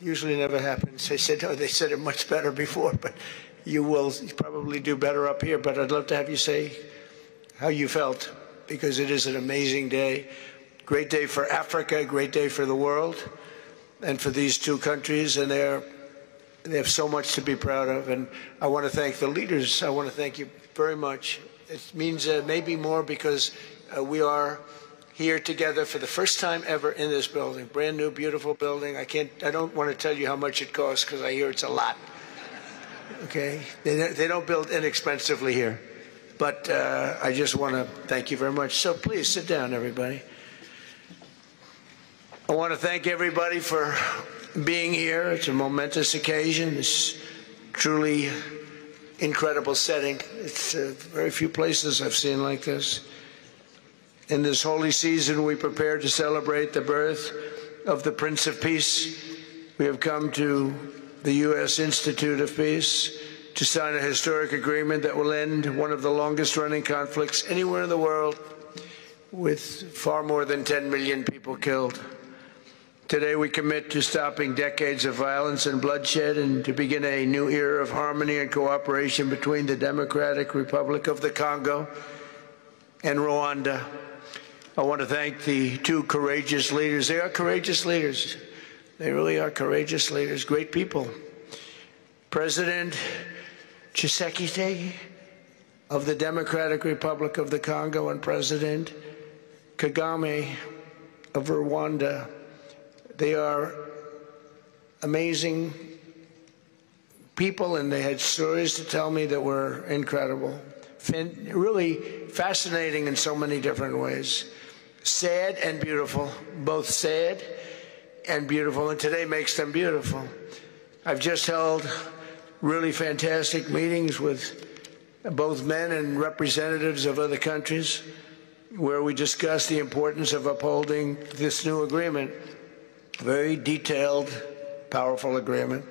Usually never happens. They said, oh, they said it much better before, but you will probably do better up here. But I'd love to have you say how you felt, because it is an amazing day. Great day for Africa, great day for the world, and for these two countries, and they have so much to be proud of. And I want to thank the leaders. I want to thank you very much. It means maybe more because we are here together for the first time ever in this building. Brand new, beautiful building. I don't want to tell you how much it costs because I hear it's a lot. Okay? They don't build inexpensively here. But I just want to thank you very much. So please sit down, everybody. I want to thank everybody for being here. It's a momentous occasion. It's truly incredible setting. It's very few places I've seen like this. In this holy season, we prepare to celebrate the birth of the Prince of Peace. We have come to the U.S. Institute of Peace to sign a historic agreement that will end one of the longest-running conflicts anywhere in the world, with far more than 10 million people killed. Today, we commit to stopping decades of violence and bloodshed and to begin a new era of harmony and cooperation between the Democratic Republic of the Congo and Rwanda. I want to thank the two courageous leaders. They are courageous leaders. They really are courageous leaders, great people. President Tshisekedi of the Democratic Republic of the Congo and President Kagame of Rwanda. They are amazing people, and they had stories to tell me that were incredible. Really fascinating in so many different ways. Sad and beautiful, both sad and beautiful, and today makes them beautiful. I've just held really fantastic meetings with both men and representatives of other countries where we discussed the importance of upholding this new agreement. Very detailed, powerful agreement.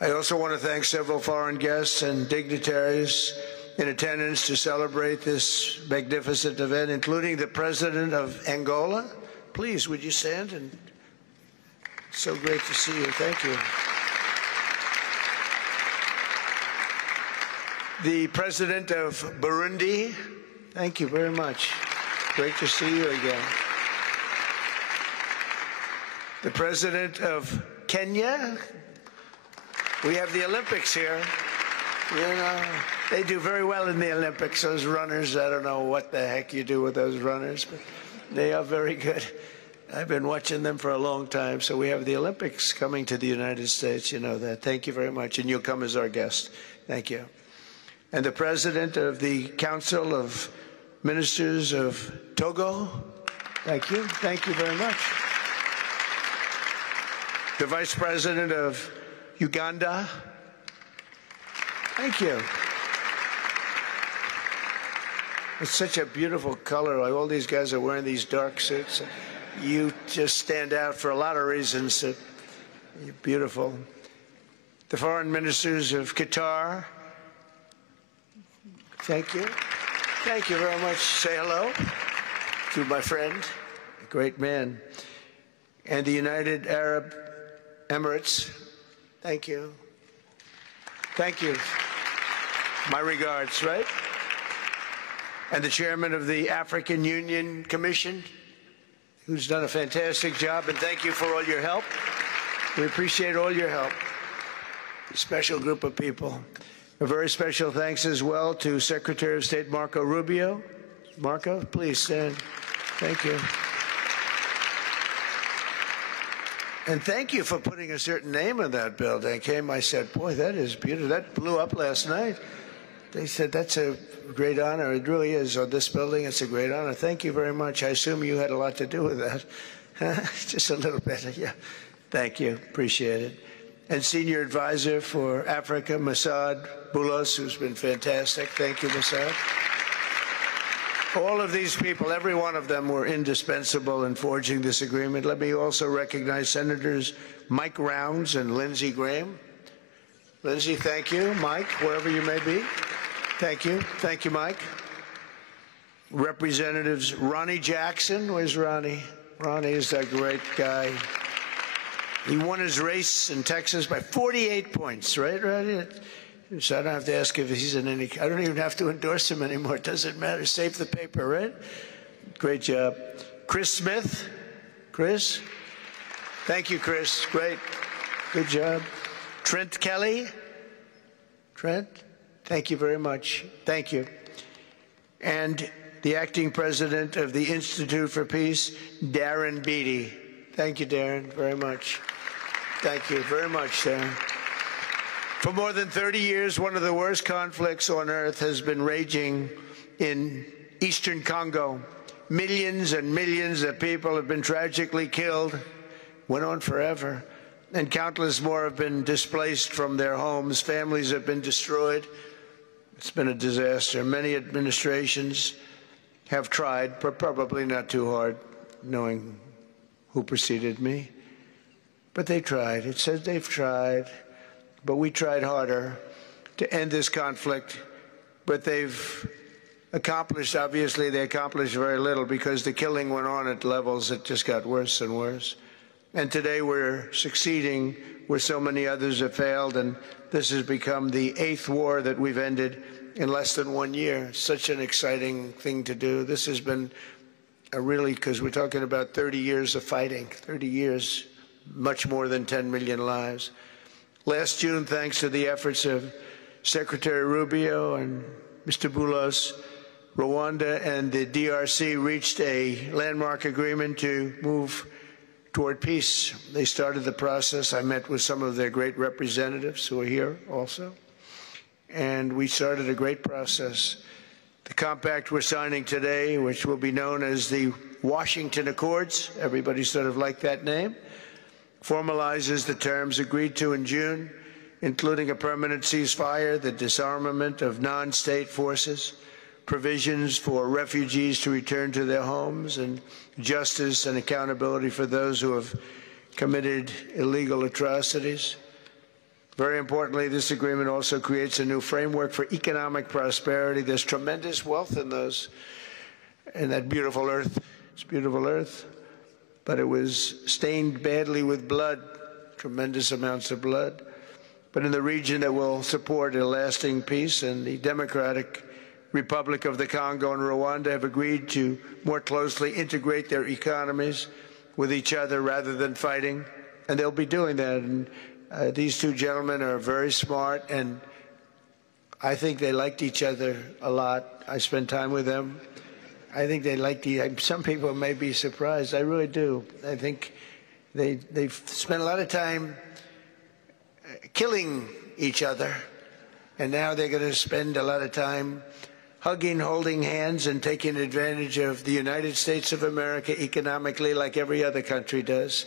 I also want to thank several foreign guests and dignitaries in attendance to celebrate this magnificent event, including the President of Angola. Please, would you stand? And so great to see you. Thank you. The President of Burundi. Thank you very much. Great to see you again. The President of Kenya. We have the Olympics here. You know, they do very well in the Olympics, those runners. I don't know what the heck you do with those runners, but they are very good. I've been watching them for a long time. So we have the Olympics coming to the United States. You know that. Thank you very much. And you'll come as our guest. Thank you. And the President of the Council of Ministers of Togo. Thank you. Thank you very much. The Vice President of Uganda. Thank you. It's such a beautiful color. Like all these guys are wearing these dark suits. You just stand out for a lot of reasons. You're beautiful. The Foreign Ministers of Qatar. Thank you. Thank you very much. Say hello to my friend, a great man. And the United Arab Emirates. Thank you. Thank you. My regards, right? And the chairman of the African Union Commission, who's done a fantastic job, and thank you for all your help. We appreciate all your help. A special group of people. A very special thanks as well to Secretary of State Marco Rubio. Marco, please stand. Thank you. And thank you for putting a certain name in that building. I said, boy, that is beautiful. That blew up last night. They said, that's a great honor. It really is. On this building, it's a great honor. Thank you very much. I assume you had a lot to do with that. Just a little bit. Yeah. Thank you. Appreciate it. And Senior Advisor for Africa, Masad Boulos, who's been fantastic. Thank you, Masad. All of these people, every one of them were indispensable in forging this agreement. Let me also recognize Senators Mike Rounds and Lindsey Graham. Lindsey, thank you. Mike, wherever you may be. Thank you. Thank you, Mike. Representatives Ronnie Jackson. Where's Ronnie? Ronnie is that great guy. He won his race in Texas by 48 points, right? So I don't have to ask if he's in any, I don't even have to endorse him anymore. It doesn't matter. Save the paper, right? Great job. Chris Smith. Chris? Thank you, Chris. Great. Good job. Trent Kelly. Trent? Thank you very much. Thank you. And the acting president of the Institute for Peace, Darren Beatty. Thank you, Darren, very much. Thank you very much, Darren. For more than 30 years, one of the worst conflicts on earth has been raging in eastern Congo. Millions and millions of people have been tragically killed, went on forever, and countless more have been displaced from their homes. Families have been destroyed. It's been a disaster. Many administrations have tried, but probably not too hard, knowing who preceded me. But they tried. It says they've tried. But we tried harder to end this conflict. But they've accomplished, obviously, they accomplished very little because the killing went on at levels that just got worse and worse. And today we're succeeding where so many others have failed. And this has become the 8th war that we've ended in less than 1 year. Such an exciting thing to do. This has been really, because we're talking about 30 years of fighting, 30 years, much more than 10 million lives. Last June, thanks to the efforts of Secretary Rubio and Mr. Boulos, Rwanda and the DRC reached a landmark agreement to move toward peace. They started the process. I met with some of their great representatives who are here also, and we started a great process. The compact we're signing today, which will be known as the Washington Accords, everybody sort of liked that name, formalizes the terms agreed to in June, including a permanent ceasefire, the disarmament of non-state forces, provisions for refugees to return to their homes, and justice and accountability for those who have committed illegal atrocities. Very importantly, this agreement also creates a new framework for economic prosperity. There's tremendous wealth in that beautiful earth. It's beautiful earth, but it was stained badly with blood, tremendous amounts of blood. But in the region that will support a lasting peace, and the Democratic Republic of the Congo and Rwanda have agreed to more closely integrate their economies with each other rather than fighting, and they'll be doing that. And these two gentlemen are very smart, and I think they liked each other a lot. I spent time with them. I think they liked some people may be surprised. I really do. I think they've spent a lot of time killing each other, and now they're going to spend a lot of time hugging, holding hands, and taking advantage of the United States of America economically like every other country does.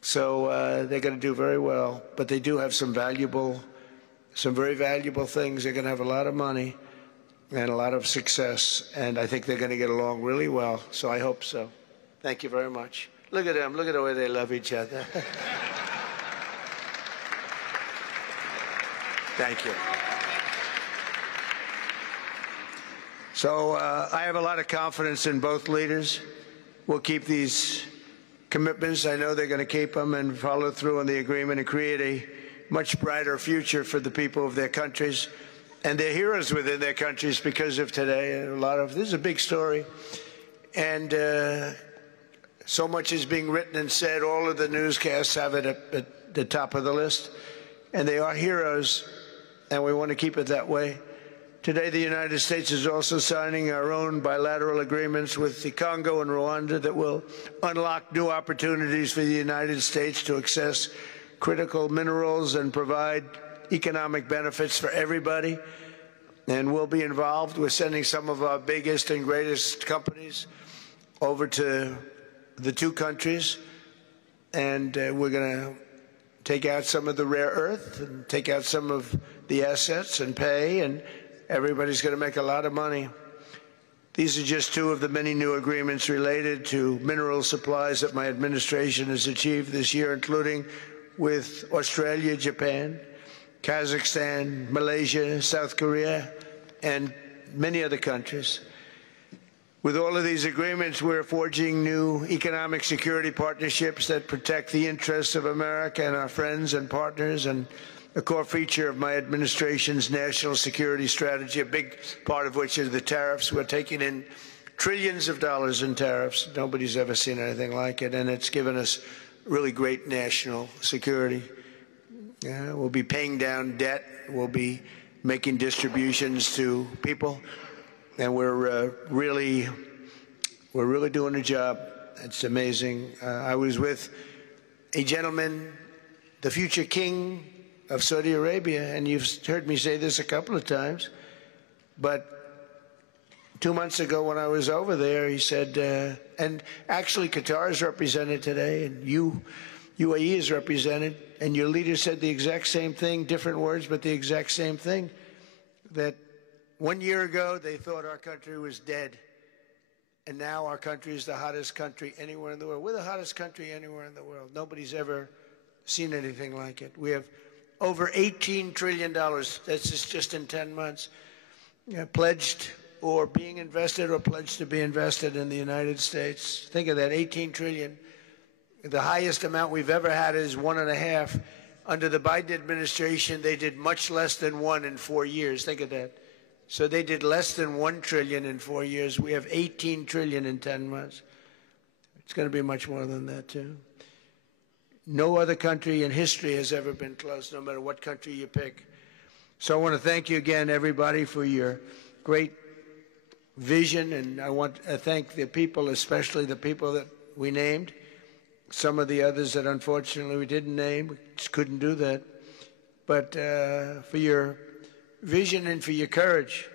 So they're going to do very well, but they do have some very valuable things. They're going to have a lot of money and a lot of success, and I think they're going to get along really well, so I hope so. Thank you very much. Look at them. Look at the way they love each other. Thank you. So I have a lot of confidence in both leaders. We'll keep these commitments. I know they're going to keep them and follow through on the agreement and create a much brighter future for the people of their countries. And they're heroes within their countries because of today. This is a big story. And so much is being written and said. All of the newscasts have it at the top of the list. And they are heroes, and we want to keep it that way. Today, the United States is also signing our own bilateral agreements with the Congo and Rwanda that will unlock new opportunities for the United States to access critical minerals and provide economic benefits for everybody. And we'll be involved with sending some of our biggest and greatest companies over to the two countries. And we're going to take out some of the rare earth and take out some of the assets and pay, and everybody's going to make a lot of money. These are just two of the many new agreements related to mineral supplies that my administration has achieved this year, including with Australia, Japan, Kazakhstan, Malaysia, South Korea, and many other countries. With all of these agreements, we're forging new economic security partnerships that protect the interests of America and our friends and partners, and a core feature of my administration's national security strategy, a big part of which is the tariffs. We're taking in trillions of dollars in tariffs. Nobody's ever seen anything like it, and it's given us really great national security. We'll be paying down debt. We'll be making distributions to people. And we're really doing a job. It's amazing. I was with a gentleman, the future king of Saudi Arabia, and you've heard me say this a couple of times, but 2 months ago when I was over there, he said, and actually Qatar is represented today, and UAE is represented, and your leader said the exact same thing, different words, but the exact same thing, that 1 year ago, they thought our country was dead, and now our country is the hottest country anywhere in the world. We're the hottest country anywhere in the world. Nobody's ever seen anything like it. We have over $18 trillion, that's just in 10 months, pledged or being invested or pledged to be invested in the United States. Think of that, 18 trillion. The highest amount we've ever had is 1.5. Under the Biden administration, they did much less than 1 in 4 years. Think of that. So they did less than 1 trillion in 4 years. We have 18 trillion in 10 months. It's going to be much more than that, too. No other country in history has ever been close, no matter what country you pick. So I want to thank you again, everybody, for your great vision, and I want to thank the people, especially the people that we named. Some of the others that unfortunately we didn't name, we just couldn't do that. But for your vision and for your courage,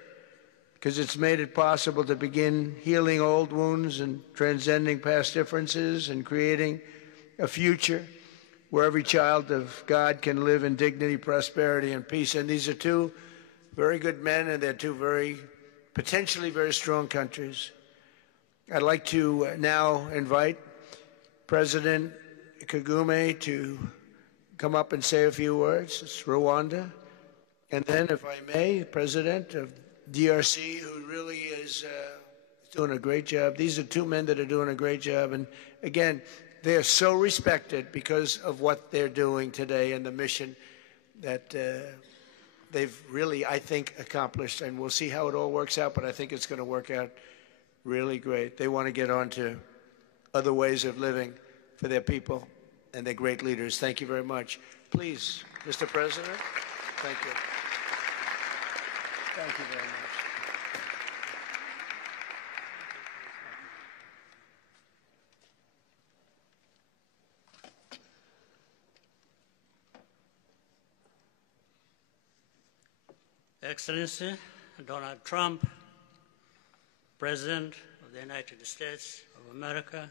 because it's made it possible to begin healing old wounds and transcending past differences and creating a future where every child of God can live in dignity, prosperity, and peace. And these are two very good men, and they're two potentially very strong countries. I'd like to now invite President Kagame to come up and say a few words. It's Rwanda. And then, if I may, President of DRC, who really is doing a great job. These are two men that are doing a great job. And again, they are so respected because of what they're doing today and the mission that they've really, I think, accomplished. And we'll see how it all works out, but I think it's going to work out really great. They want to get on to other ways of living for their people, and they're great leaders. Thank you very much. Please, Mr. President. Thank you. Thank you very much. Excellency Donald Trump, President of the United States of America,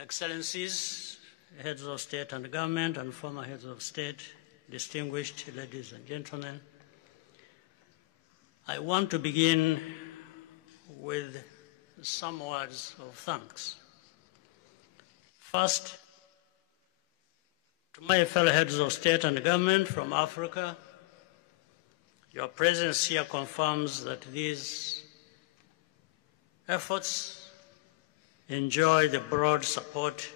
Excellencies, heads of state and government and former heads of state, distinguished ladies and gentlemen, I want to begin with some words of thanks. First, to my fellow heads of state and government from Africa, your presence here confirms that these efforts enjoy the broad support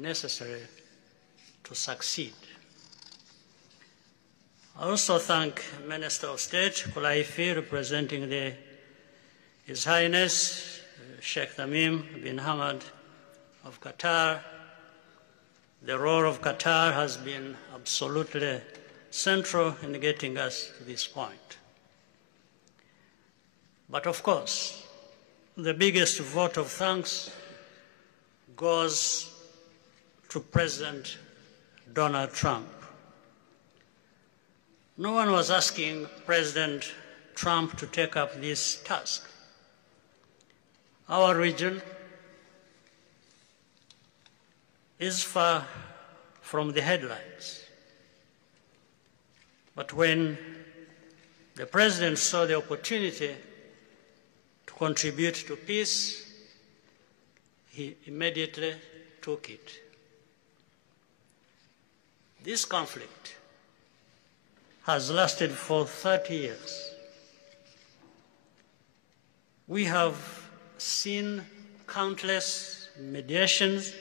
necessary to succeed. I also thank Minister of State Kulaifi, representing His Highness Sheikh Tamim bin Hamad of Qatar. The role of Qatar has been absolutely central in getting us to this point. But of course, the biggest vote of thanks goes to President Donald Trump. No one was asking President Trump to take up this task. Our region is far from the headlines. But when the President saw the opportunity to contribute to peace, he immediately took it. This conflict has lasted for 30 years. We have seen countless mediations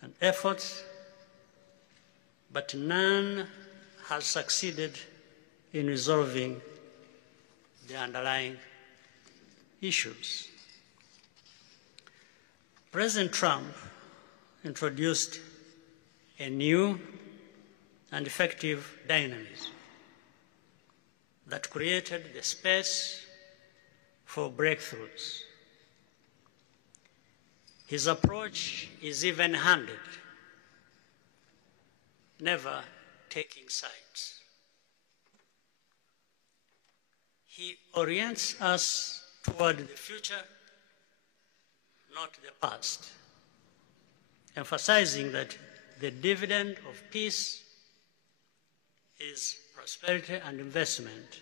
and efforts, but none has succeeded in resolving the underlying issues. President Trump introduced a new and effective dynamism that created the space for breakthroughs. His approach is even-handed, never taking sides. He orients us toward the future, not the past, emphasizing that the dividend of peace is prosperity and investment,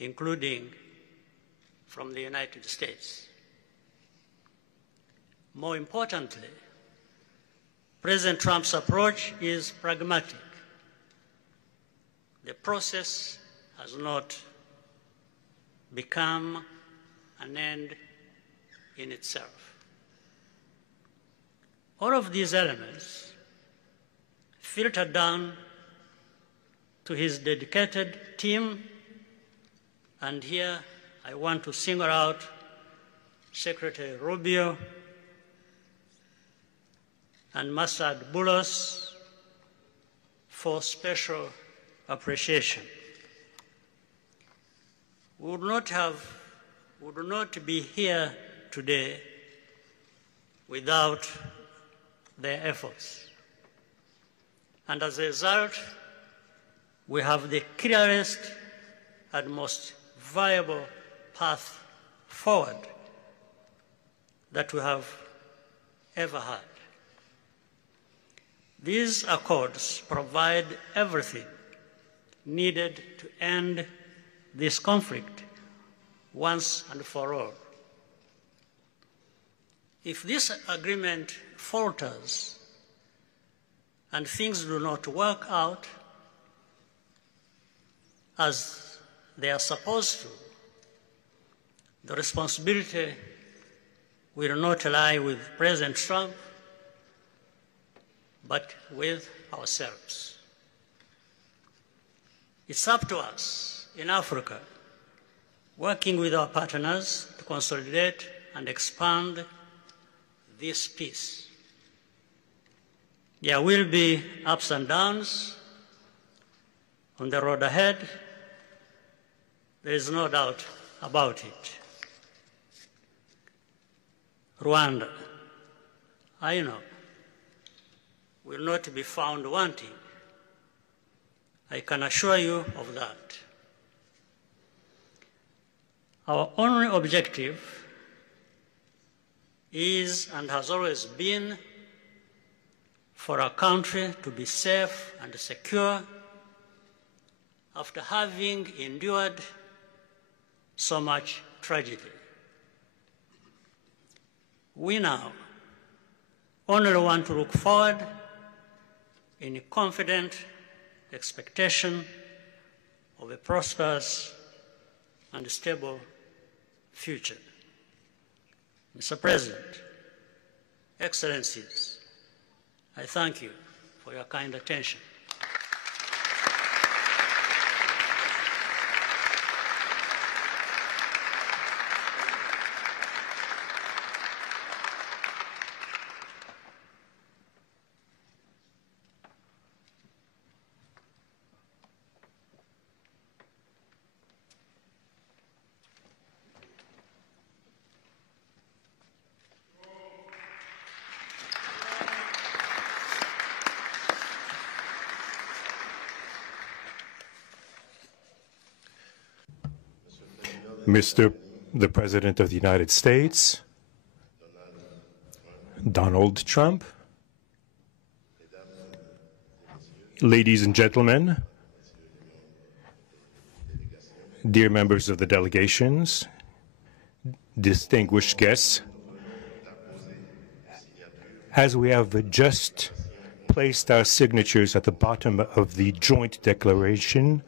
including from the United States. More importantly, President Trump's approach is pragmatic. The process has not become an end in itself. All of these elements filter down to his dedicated team, and here I want to single out Secretary Rubio and Masad Boulos for special appreciation. We would not be here today without their efforts. And as a result, we have the clearest and most viable path forward that we have ever had. These accords provide everything needed to end this conflict once and for all. If this agreement falters and things do not work out as they are supposed to, the responsibility will not lie with President Trump, but with ourselves. It's up to us in Africa, working with our partners to consolidate and expand this peace. There will be ups and downs on the road ahead. There is no doubt about it. Rwanda, I know, will not be found wanting. I can assure you of that. Our only objective is and has always been for our country to be safe and secure after having endured so much tragedy. We now only want to look forward in confident expectation of a prosperous and stable future. Mr. President, Excellencies, I thank you for your kind attention. Mr. the President of the United States, Donald Trump, ladies and gentlemen, dear members of the delegations, distinguished guests, as we have just placed our signatures at the bottom of the joint declaration,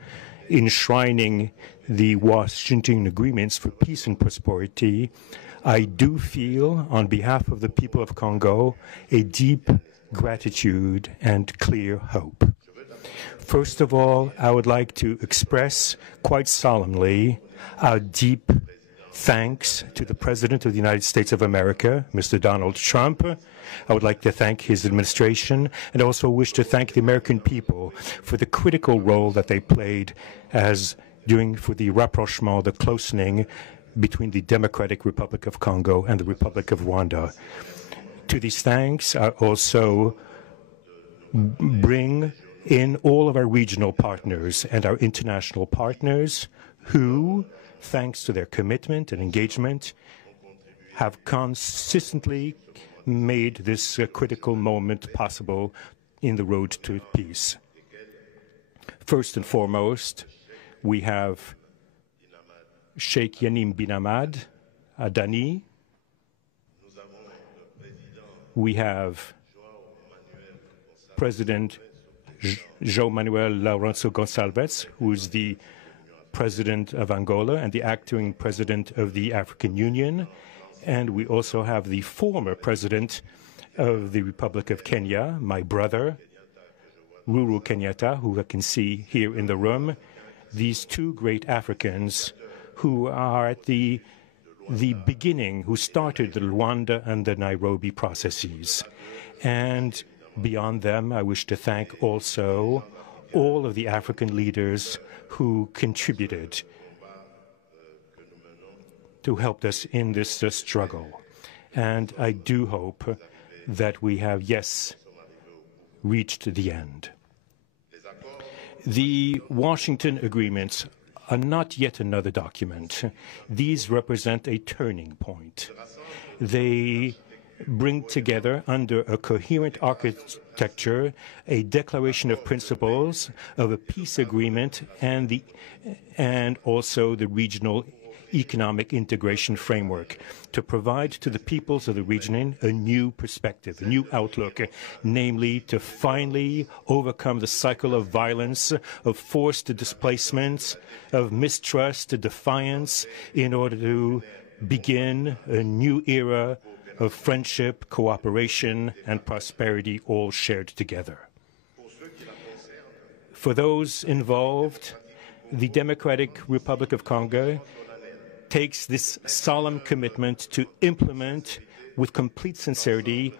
enshrining the Washington agreements for peace and prosperity, I do feel, on behalf of the people of Congo, a deep gratitude and clear hope. First of all, I would like to express quite solemnly our deep thanks to the President of the United States of America, Mr. Donald Trump. I would like to thank his administration and also wish to thank the American people for the critical role that they played for the rapprochement, the closening between the Democratic Republic of Congo and the Republic of Rwanda. To these thanks, I also bring in all of our regional partners and our international partners who, thanks to their commitment and engagement, have consistently made this critical moment possible in the road to peace. First and foremost, we have Sheikh Yanim bin Ahmad Adani. We have President João Manuel Lourenço Gonçalves, who is the President of Angola and the acting President of the African Union. And we also have the former President of the Republic of Kenya, my brother, Uhuru Kenyatta, who I can see here in the room. These two great Africans who are at the beginning, who started the Rwanda and the Nairobi processes. And beyond them, I wish to thank also all of the African leaders who contributed to help us in this struggle. And I do hope that we have, yes, reached the end. The Washington agreements are not yet another document. These represent a turning point. They bring together under a coherent architecture a declaration of principles of a peace agreement and also the regional economic integration framework to provide to the peoples of the region a new perspective, a new outlook, namely to finally overcome the cycle of violence, of forced displacements, of mistrust, defiance, in order to begin a new era of friendship, cooperation, and prosperity all shared together. For those involved, the Democratic Republic of Congo takes this solemn commitment to implement with complete sincerity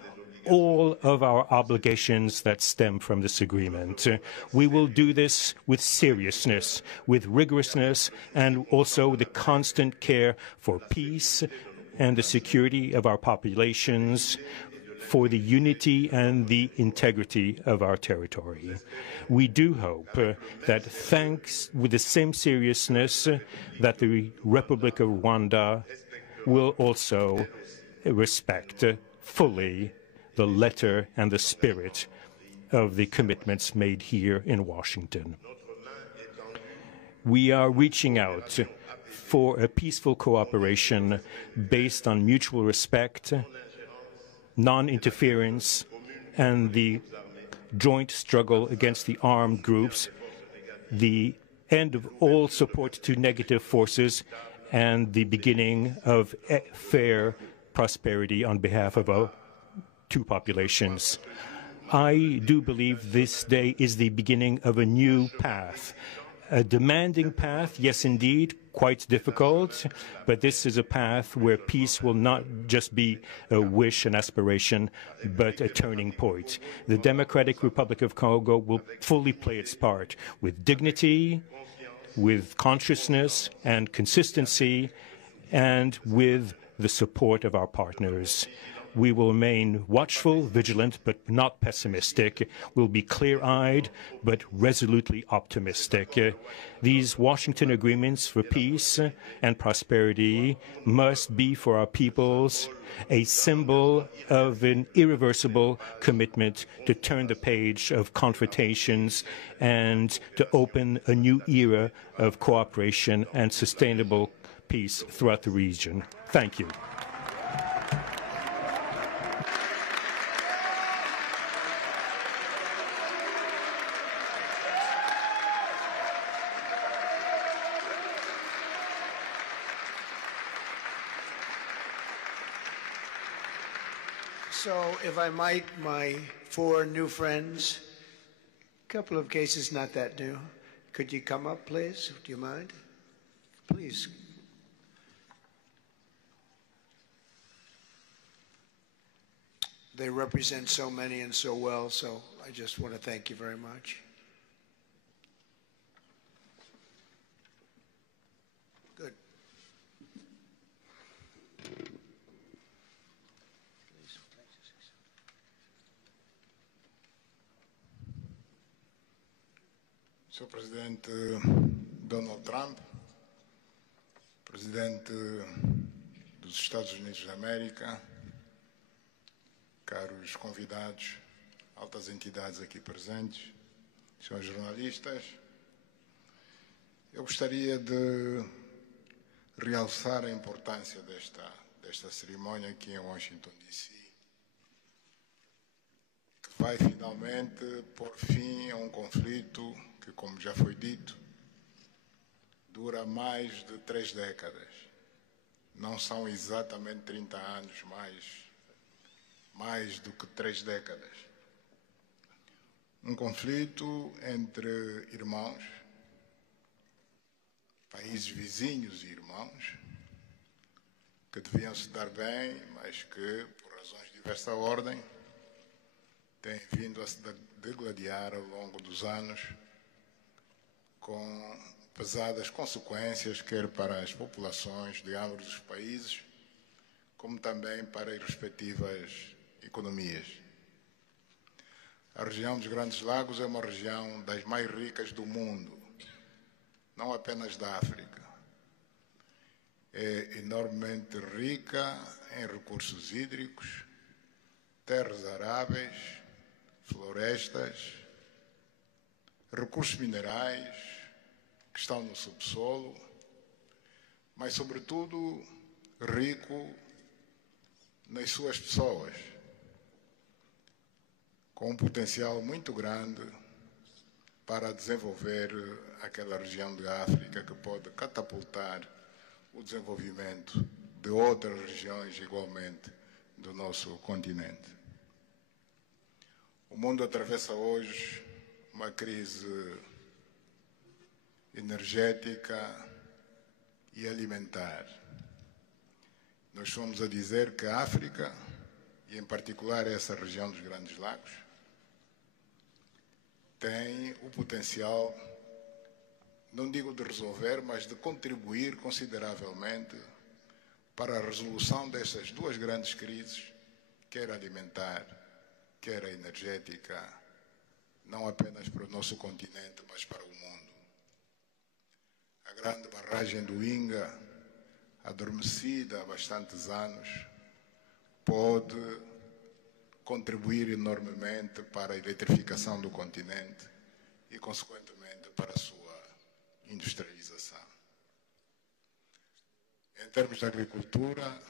all of our obligations that stem from this agreement. We will do this with seriousness, with rigorousness, and also the constant care for peace and the security of our populations, for the unity and the integrity of our territory. We do hope that thanks with the same seriousness that the Republic of Rwanda will also respect fully the letter and the spirit of the commitments made here in Washington. We are reaching out for a peaceful cooperation based on mutual respect, non-interference, and the joint struggle against the armed groups, the end of all support to negative forces, and the beginning of fair prosperity on behalf of our two populations. I do believe this day is the beginning of a new path, a demanding path, yes indeed, quite difficult, but this is a path where peace will not just be a wish, an aspiration, but a turning point. The Democratic Republic of Congo will fully play its part with dignity, with consciousness and consistency, and with the support of our partners. We will remain watchful, vigilant, but not pessimistic. We'll be clear-eyed, but resolutely optimistic. These Washington agreements for peace and prosperity must be for our peoples a symbol of an irreversible commitment to turn the page of confrontations and to open a new era of cooperation and sustainable peace throughout the region. Thank you. So, if I might, my 4 new friends, a couple of cases not that new. Could you come up, please? Do you mind? Please. They represent so many and so well, so I just want to thank you very much. Good. Sr. Presidente Donald Trump, Presidente dos Estados Unidos da América, caros convidados, altas entidades aqui presentes, senhores jornalistas, eu gostaria de realçar a importância desta cerimónia aqui em Washington, D.C., que vai finalmente pôr fim a um conflito que, como já foi dito, dura mais de 3 décadas. Não são exatamente 30 anos, mais do que 3 décadas. Um conflito entre irmãos, países vizinhos e irmãos, que deviam se dar bem, mas que, por razões de diversa ordem, têm vindo a se degladiar ao longo dos anos, com pesadas consequências, quer para as populações de ambos os países, como também para as respectivas economias. A região dos Grandes Lagos é uma região das mais ricas do mundo, não apenas da África. É enormemente rica em recursos hídricos, terras aráveis, florestas, recursos minerais que estão no subsolo, mas, sobretudo, rico nas suas pessoas, com um potencial muito grande para desenvolver aquela região da África que pode catapultar o desenvolvimento de outras regiões igualmente do nosso continente. O mundo atravessa hoje uma crise energética e alimentar. Nós estamos a dizer que a África, e em particular essa região dos Grandes Lagos, tem o potencial, não digo de resolver, mas de contribuir consideravelmente para a resolução dessas 2 grandes crises, quer alimentar, quer a energética, não apenas para o nosso continente, mas para o mundo. A grande barragem do Inga, adormecida há bastantes anos, pode contribuir enormemente para a eletrificação do continente e, consequentemente, para a sua industrialização. Em termos de agricultura,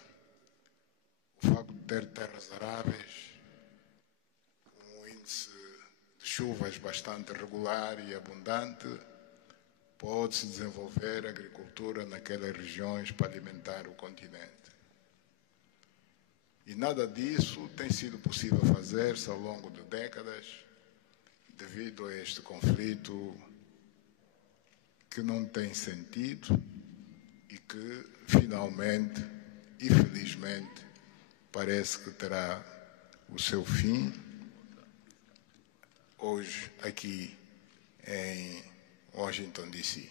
o facto de ter terras aráveis, um índice de chuvas bastante regular e abundante, pode-se desenvolver a agricultura naquelas regiões para alimentar o continente. E nada disso tem sido possível fazer-se ao longo de décadas, devido a este conflito que não tem sentido e que, finalmente e felizmente, parece que terá o seu fim hoje aqui em Washington, D.C.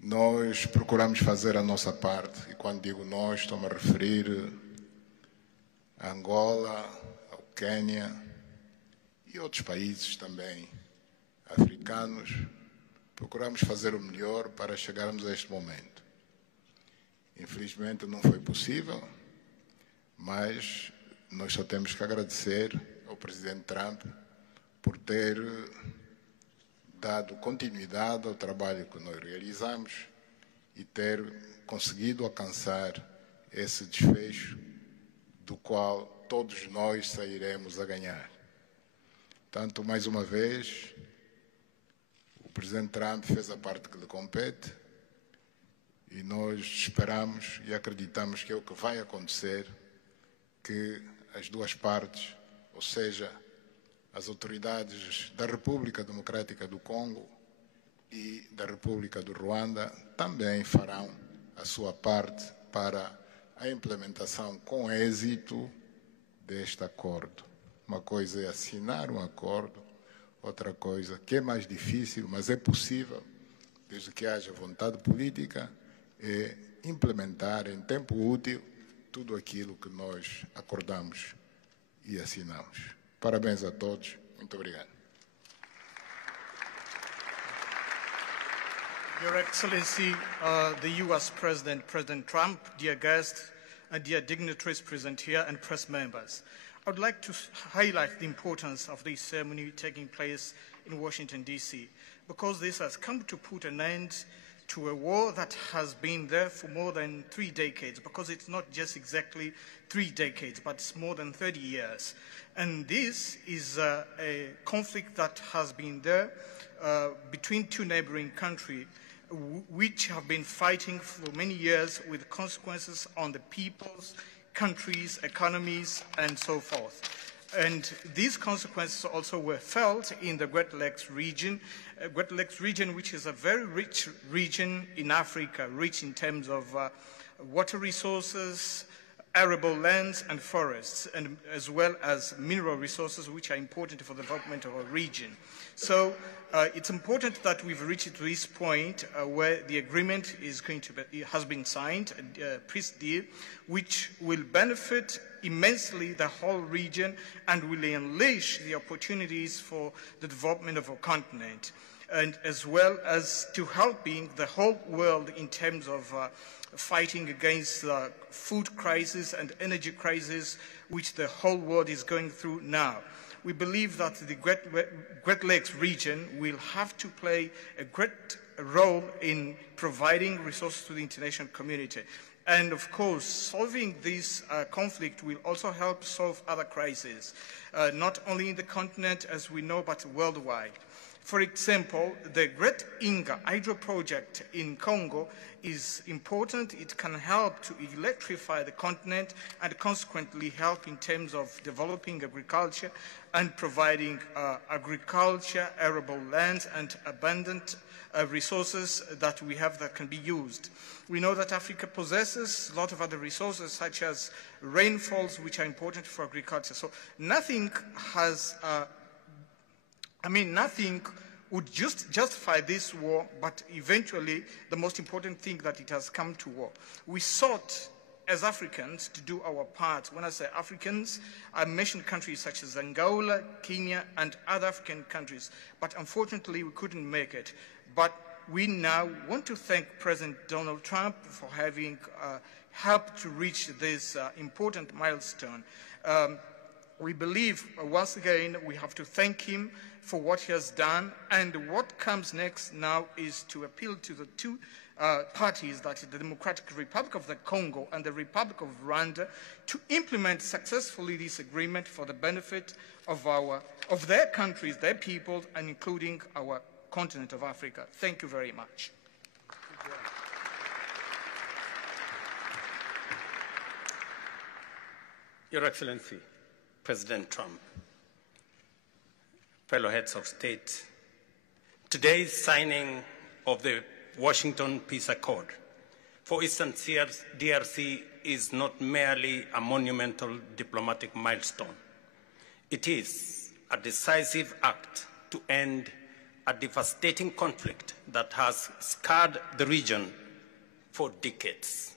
Nós procuramos fazer a nossa parte, e quando digo nós, estou-me a referir a Angola, ao Quênia e outros países também africanos. Procuramos fazer o melhor para chegarmos a este momento. Infelizmente não foi possível, mas nós só temos que agradecer ao Presidente Trump por ter dado continuidade ao trabalho que nós realizamos e ter conseguido alcançar esse desfecho do qual todos nós sairemos a ganhar. Portanto, mais uma vez, o Presidente Trump fez a parte que lhe compete e nós esperamos e acreditamos que é o que vai acontecer, que as duas partes, ou seja, as autoridades da República Democrática do Congo e da República do Ruanda também farão a sua parte para a implementação com êxito deste acordo. Uma coisa é assinar um acordo, outra coisa que é mais difícil, mas é possível, desde que haja vontade política, é implementar em tempo útil tudo aquilo que nós acordamos e assinamos. Parabéns a todos. Muito obrigado. Your Excellency, the U.S. President, President Trump, dear guests, and dear dignitaries present here and press members. I would like to highlight the importance of this ceremony taking place in Washington, D.C., because this has come to put an end to a war that has been there for more than 3 decades, because it's not just exactly 3 decades, but it's more than 30 years. And this is a conflict that has been there between two neighboring countries, which have been fighting for many years with consequences on the peoples, countries, economies, and so forth. And these consequences also were felt in the Great Lakes region, which is a very rich region in Africa, rich in terms of water resources, arable lands and forests, and as well as mineral resources, which are important for the development of our region. So it's important that we've reached to this point where the agreement is going to be, has been signed, a peace deal, which will benefit immensely the whole region and will unleash the opportunities for the development of our continent, and as well as to helping the whole world in terms of fighting against the food crisis and energy crisis which the whole world is going through now. We believe that the Great Lakes region will have to play a great role in providing resources to the international community. And of course, solving this conflict will also help solve other crises, not only in the continent as we know, but worldwide. For example, the Great Inga hydro project in Congo is important. It can help to electrify the continent and consequently help in terms of developing agriculture and providing agriculture, arable lands, and abundant resources that we have that can be used. We know that Africa possesses a lot of other resources such as rainfalls, which are important for agriculture. So nothing has nothing would just justify this war, but eventually the most important thing that it has come to war. We sought as Africans to do our part. When I say Africans, I mention countries such as Angola, Kenya, and other African countries, but unfortunately we couldn't make it. But we now want to thank President Donald Trump for having helped to reach this important milestone. We believe, once again, we have to thank him for what he has done, and what comes next now is to appeal to the two parties, that is the Democratic Republic of the Congo and the Republic of Rwanda, to implement successfully this agreement for the benefit of their countries, their people, and including our continent of Africa. Thank you very much. Your Excellency, President Trump, fellow heads of state, today's signing of the Washington Peace Accord for Eastern DRC is not merely a monumental diplomatic milestone. It is a decisive act to end a devastating conflict that has scarred the region for decades.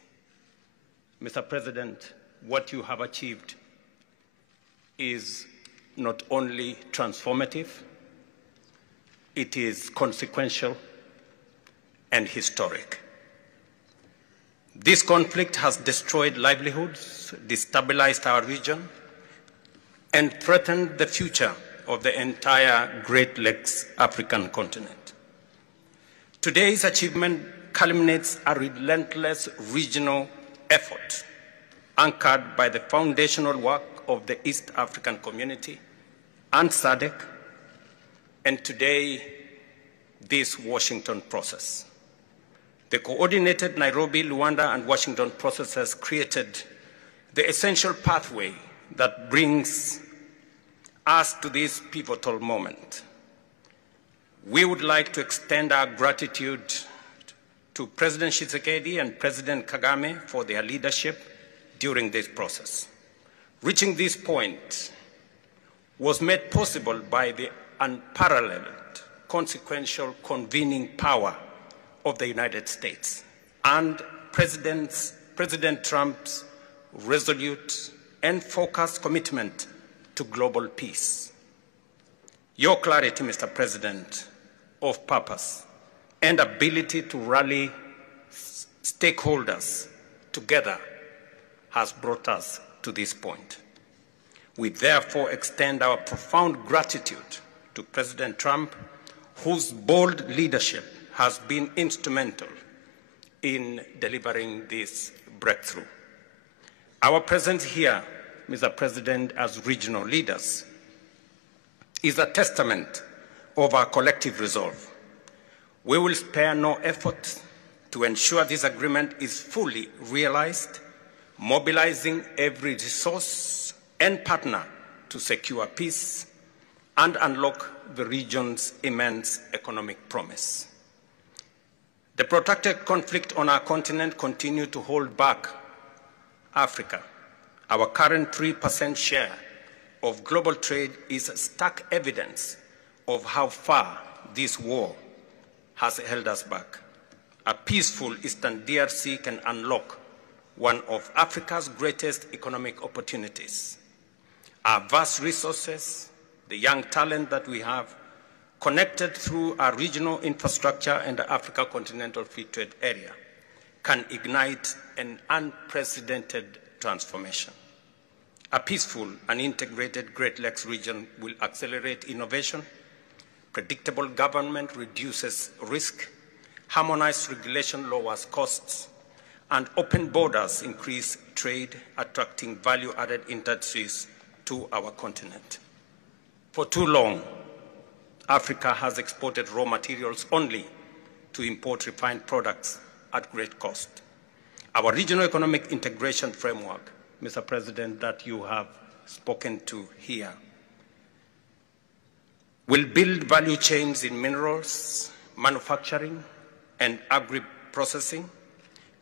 Mr. President, what you have achieved is not only transformative, it is consequential and historic. This conflict has destroyed livelihoods, destabilized our region, and threatened the future of the entire Great Lakes African continent. Today's achievement culminates a relentless regional effort anchored by the foundational work of the East African Community and SADC, and today, this Washington process. The coordinated Nairobi, Luanda, and Washington process has created the essential pathway that brings us to this pivotal moment. We would like to extend our gratitude to President Tshisekedi and President Kagame for their leadership during this process. Reaching this point was made possible by the unparalleled consequential convening power of the United States and President Trump's resolute and focused commitment to global peace. Your clarity, Mr. President, of purpose and ability to rally stakeholders together has brought us to this point. We therefore extend our profound gratitude to President Trump, whose bold leadership has been instrumental in delivering this breakthrough. Our presence here, Mr. President, as regional leaders, is a testament of our collective resolve. We will spare no effort to ensure this agreement is fully realized, mobilizing every resource and partner to secure peace and unlock the region's immense economic promise. The protracted conflict on our continent continues to hold back Africa. Our current 3% share of global trade is stark evidence of how far this war has held us back. A peaceful Eastern DRC can unlock one of Africa's greatest economic opportunities. Our vast resources, the young talent that we have, connected through our regional infrastructure and the Africa Continental Free Trade Area, can ignite an unprecedented transformation. A peaceful and integrated Great Lakes region will accelerate innovation, predictable government reduces risk, harmonized regulation lowers costs, and open borders increase trade, attracting value-added industries to our continent. For too long, Africa has exported raw materials only to import refined products at great cost. Our regional economic integration framework, Mr. President, that you have spoken to here, will build value chains in minerals, manufacturing, and agri-processing,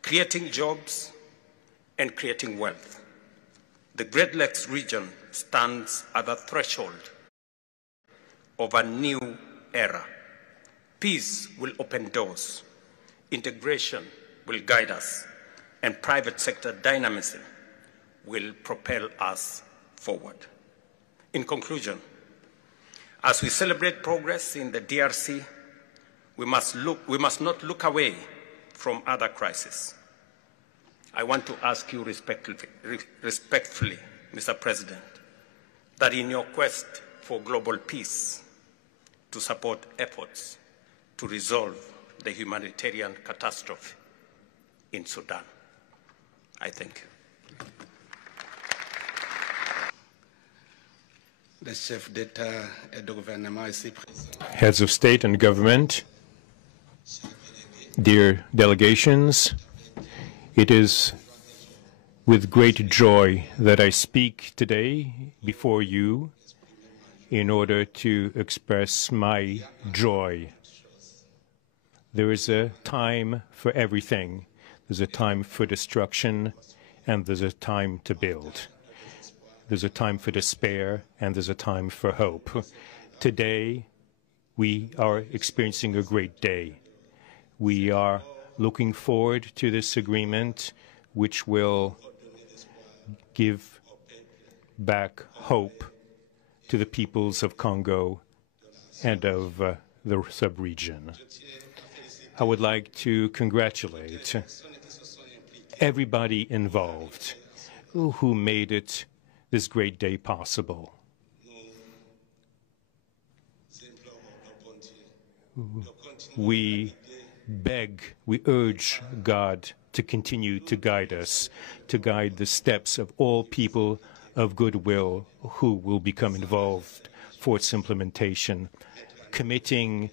creating jobs and creating wealth. The Great Lakes region stands at the threshold of a new era. Peace will open doors, integration will guide us, and private sector dynamism will propel us forward. In conclusion, as we celebrate progress in the DRC, we must not look away from other crises. I want to ask you respectfully, Mr. President, that in your quest for global peace, to support efforts to resolve the humanitarian catastrophe in Sudan. I thank you. Le chef d'État et de gouvernement ici présent. Heads of state and government, dear delegations, it is with great joy that I speak today before you in order to express my joy. There is a time for everything. There's a time for destruction, and there's a time to build. There's a time for despair, and there's a time for hope. Today, we are experiencing a great day. We are looking forward to this agreement, which will give back hope to the peoples of Congo and of the sub-region. I would like to congratulate everybody involved who made it this great day possible. We beg, we urge God to continue to guide us, to guide the steps of all people of goodwill who will become involved for its implementation. Committing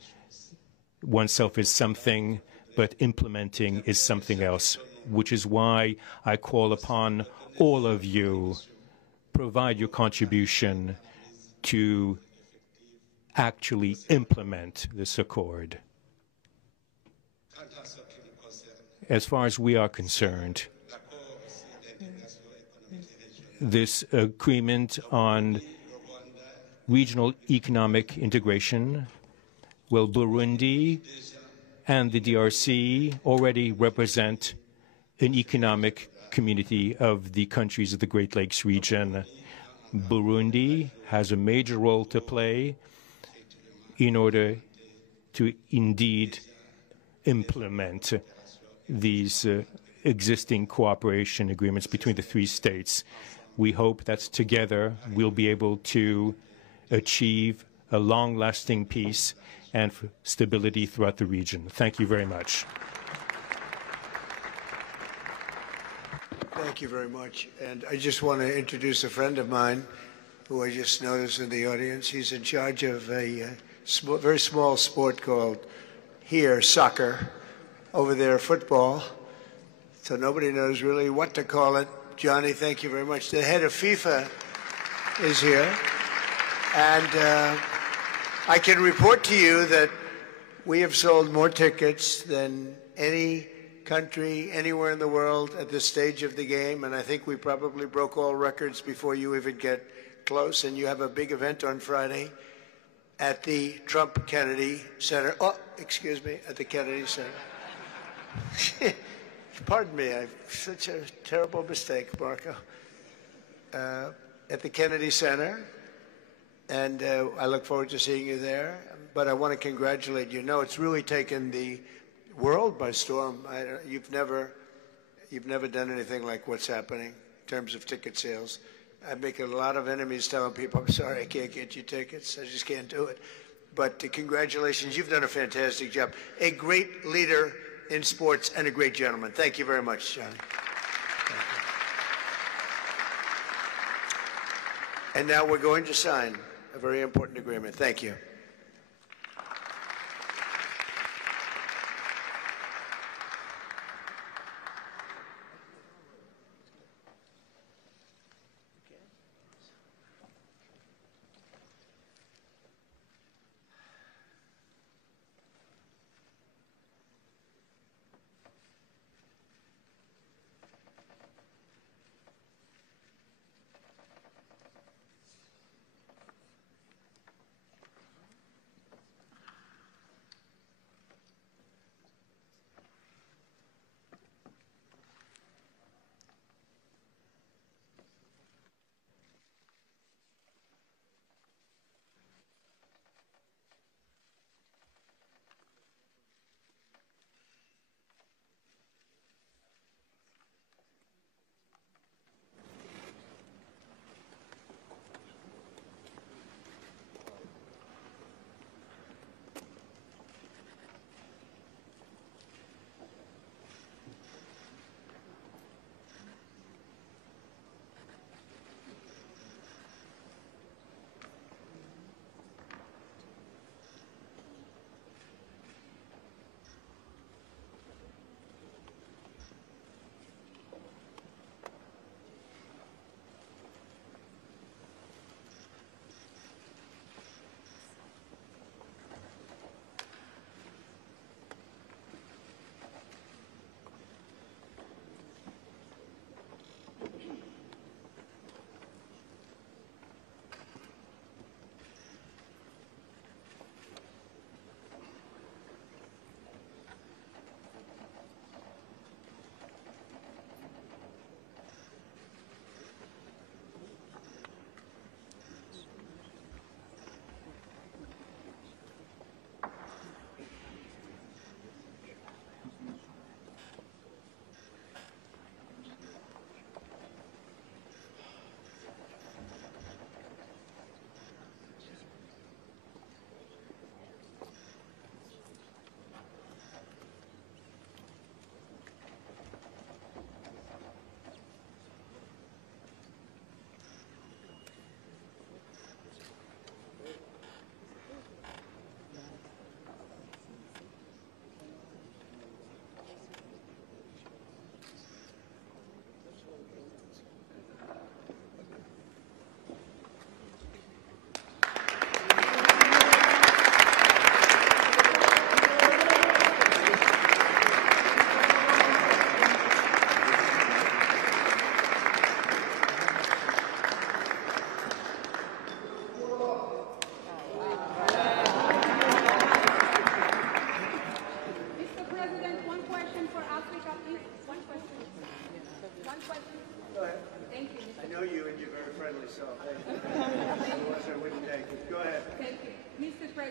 oneself is something, but implementing is something else, which is why I call upon all of you provide your contribution to actually implement this accord. As far as we are concerned, this agreement on regional economic integration, well, Burundi and the DRC already represent an economic community of the countries of the Great Lakes region. Burundi has a major role to play in order to indeed implement these existing cooperation agreements between the three states. We hope that together we'll be able to achieve a long-lasting peace and stability throughout the region. Thank you very much. Thank you very much. And I just want to introduce a friend of mine who I just noticed in the audience. He's in charge of a very small sport called here, soccer, over there, football. So nobody knows really what to call it. Johnny, thank you very much. The head of FIFA is here. And I can report to you that we have sold more tickets than any country anywhere in the world at this stage of the game, and I think we probably broke all records before you even get close. And you have a big event on Friday at the Trump Kennedy Center. Oh, excuse me, at the Kennedy Center. Pardon me, I've such a terrible mistake, Marco. At the Kennedy Center, and I look forward to seeing you there. But I want to congratulate you. No, it's really taken the world by storm. You've never done anything like what's happening in terms of ticket sales. I make a lot of enemies telling people, I'm sorry, I can't get you tickets. I just can't do it. But congratulations, you've done a fantastic job. A great leader in sports and a great gentleman. Thank you very much, Johnny. And now we're going to sign a very important agreement. Thank you.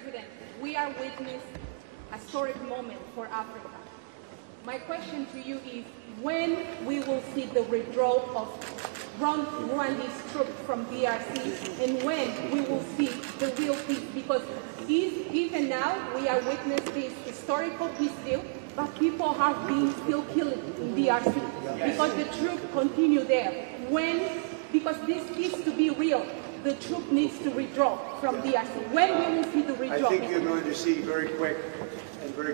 President, we are witnessing a historic moment for Africa. My question to you is, when we will see the withdrawal of Rwandese troops from DRC, and when we will see the real peace? Because even now we are witnessing this historical peace deal, but people have been still killed in DRC because the troops continue there. Because this peace to be real, the troop needs to withdraw from DRC. When we will see the withdrawal? I think you're going to see very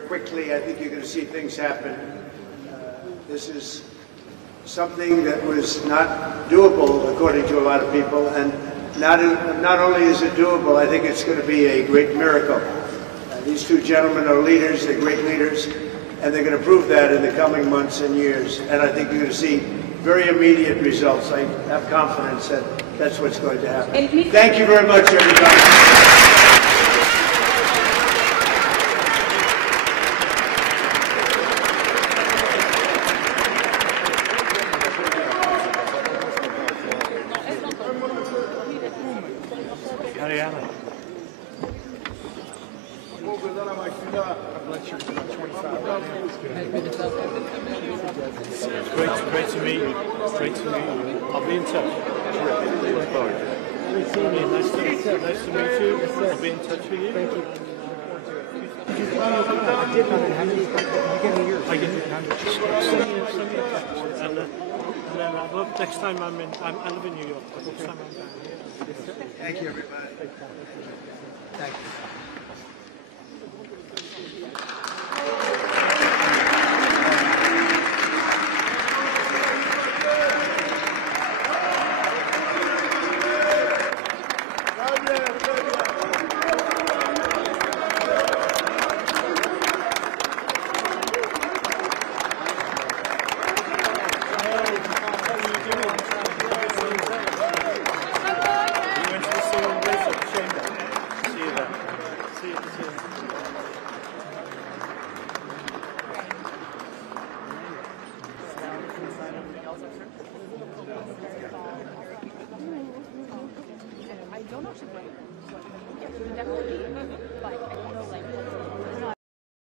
quickly, I think you're going to see things happen. This is something that was not doable, according to a lot of people, and not only is it doable, I think it's going to be a great miracle. These two gentlemen are leaders, they're great leaders, and they're going to prove that in the coming months and years. And I think you're going to see very immediate results. I have confidence that that's what's going to happen. Thank you very much, everybody. Great to meet you. Great to meet you. I'll be in touch. Great seeing you. Nice to meet you. I'll be in touch with you. Thank you. I did not have any. You give me yours. I get it. Send me a text. And then I love next time I live in New York. Next time I'm down here. Thank you, everybody. Thank you. Definitely.